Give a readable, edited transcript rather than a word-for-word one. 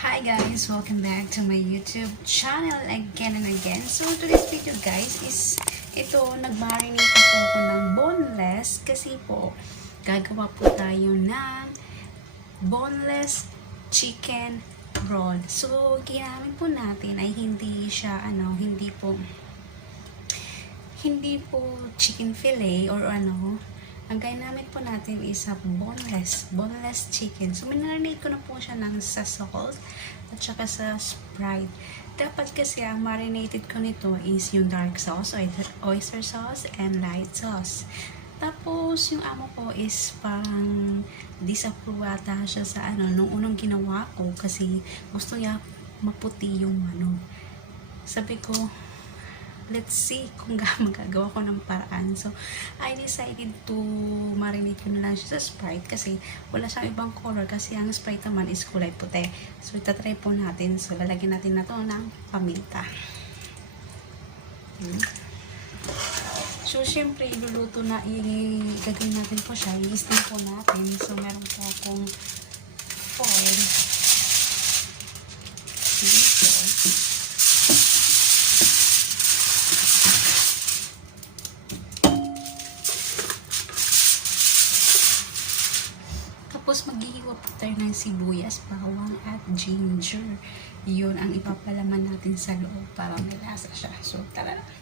Hi guys! Welcome back to my YouTube channel again and again. So today's video guys is ito, nag-marinate po ako ng boneless kasi po gagawa po tayo ng boneless chicken roll. So ginamit po natin ay hindi siya hindi po chicken fillet or ang ginamit po natin is a boneless chicken. So, minarinate ko na po siya sa salt at saka sa Sprite. Dapat kasi ang marinated ko nito is yung dark sauce, oyster sauce, and light sauce. Tapos, yung amo ko is parang disapprove ata siya sa nung unang ginawa ko kasi gusto niya maputi yung Sabi ko, let's see kung magagawa ko ng paraan. So, I decided to marinate ko na lang siya sa Sprite kasi wala siyang ibang color kasi ang Sprite naman is kulay puti. So, itatry po natin. So, lalagyan natin na to ng paminta. So, syempre, iluluto na, gagawin natin po siya. I-steam po natin. So, meron po akong foil. Dito. Tapos maghihiwa po tayo ng sibuyas, bawang at ginger. Yun ang ipapalaman natin sa loob para may lasa siya. So tara na.